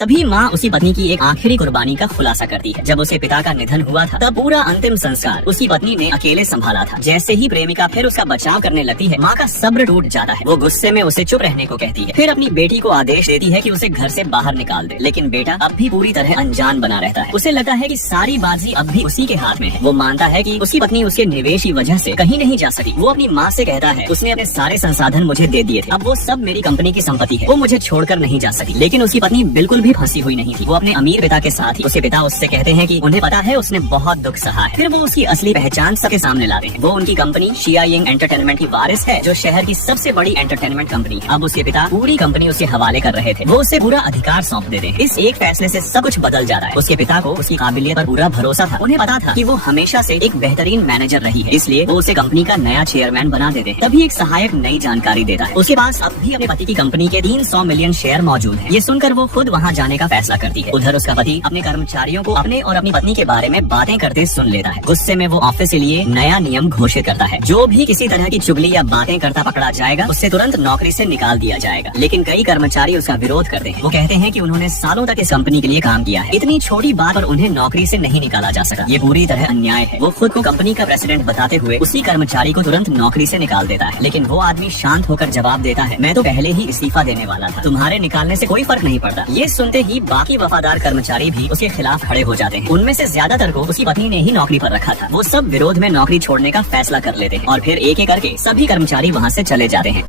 तभी माँ उसी पत्नी की एक आखिरी कुर्बानी का खुलासा करती है। जब उसे पिता का निधन हुआ था तब पूरा अंतिम संस्कार उसी पत्नी ने अकेले संभाला था। जैसे ही प्रेमिका फिर उसका बचाव करने लगती है, माँ का सब्र टूट जाता है। वो गुस्से में उसे चुप रहने को कहती है, फिर अपनी बेटी को आदेश देती है कि उसे घर से बाहर निकाल दे। लेकिन बेटा अब भी पूरी तरह अनजान बना रहता है। उसे लगता है कि सारी बाजी अब भी उसी के हाथ में है। वो मानता है कि उसकी पत्नी उसके निवेश की वजह से कहीं नहीं जा सकी। वो अपनी माँ से कहता है, उसने अपने सारे संसाधन मुझे दे दिए थे, अब वो सब मेरी कंपनी की संपत्ति है, वो मुझे छोड़कर नहीं जा सकी। लेकिन उसकी पत्नी बिल्कुल भी फंसी हुई नहीं थी। वो अपने अमीर पिता के साथ ही उसके पिता उससे कहते हैं कि उन्हें पता है उसने बहुत दुख सहा है। फिर वो उसकी असली पहचान सबके सामने लाते हैं। वो उनकी कंपनी शिया यंग एंटरटेनमेंट की वारिस है, जो शहर की सबसे बड़ी एंटरटेनमेंट कंपनी है। अब उसके पिता पूरी कंपनी उसके हवाले कर रहे थे। वो उसे पूरा अधिकार सौंप देते हैं। इस एक फैसले से सब कुछ बदल जाता है। उसके पिता को उसकी काबिलियत पर पूरा भरोसा था। उन्हें पता था कि वो हमेशा से एक बेहतरीन मैनेजर रही है, इसलिए वो उसे कंपनी का नया चेयरमैन बना देते हैं। तभी एक सहायक नई जानकारी देता है, उसके पास अब भी अपने पति की कंपनी के 300 मिलियन शेयर मौजूद है। ये सुनकर वो खुद वहाँ जाने का फैसला करती है। उधर उसका पति अपने कर्मचारियों को अपने और अपनी पत्नी के बारे में बातें करते सुन लेता है। गुस्से में वो ऑफिस के लिए नया नियम घोषित करता है, जो भी किसी तरह की चुगली या बातें करता पकड़ा जाएगा उससे तुरंत नौकरी से निकाल दिया जाएगा। लेकिन कई कर्मचारी उसका विरोध करते हैं। वो कहते हैं कि उन्होंने सालों तक इस कंपनी के लिए काम किया है, इतनी छोटी बात पर उन्हें नौकरी से नहीं निकाला जा सका। ये पूरी तरह अन्याय है। वो खुद को कंपनी का प्रेसिडेंट बताते हुए उसी कर्मचारी को तुरंत नौकरी से निकाल देता है। लेकिन वो आदमी शांत होकर जवाब देता है, मैं तो पहले ही इस्तीफा देने वाला था, तुम्हारे निकालने से कोई फर्क नहीं पड़ता। ये सुनते ही बाकी वफादार कर्मचारी भी उसके खिलाफ खड़े हो जाते हैं। उनमें से ज्यादातर को उसकी पत्नी ने ही नौकरी पर रखा था। वो सब विरोध में नौकरी छोड़ने का फैसला कर लेते हैं और फिर एक एक करके सभी कर्मचारी वहाँ से चले जाते हैं।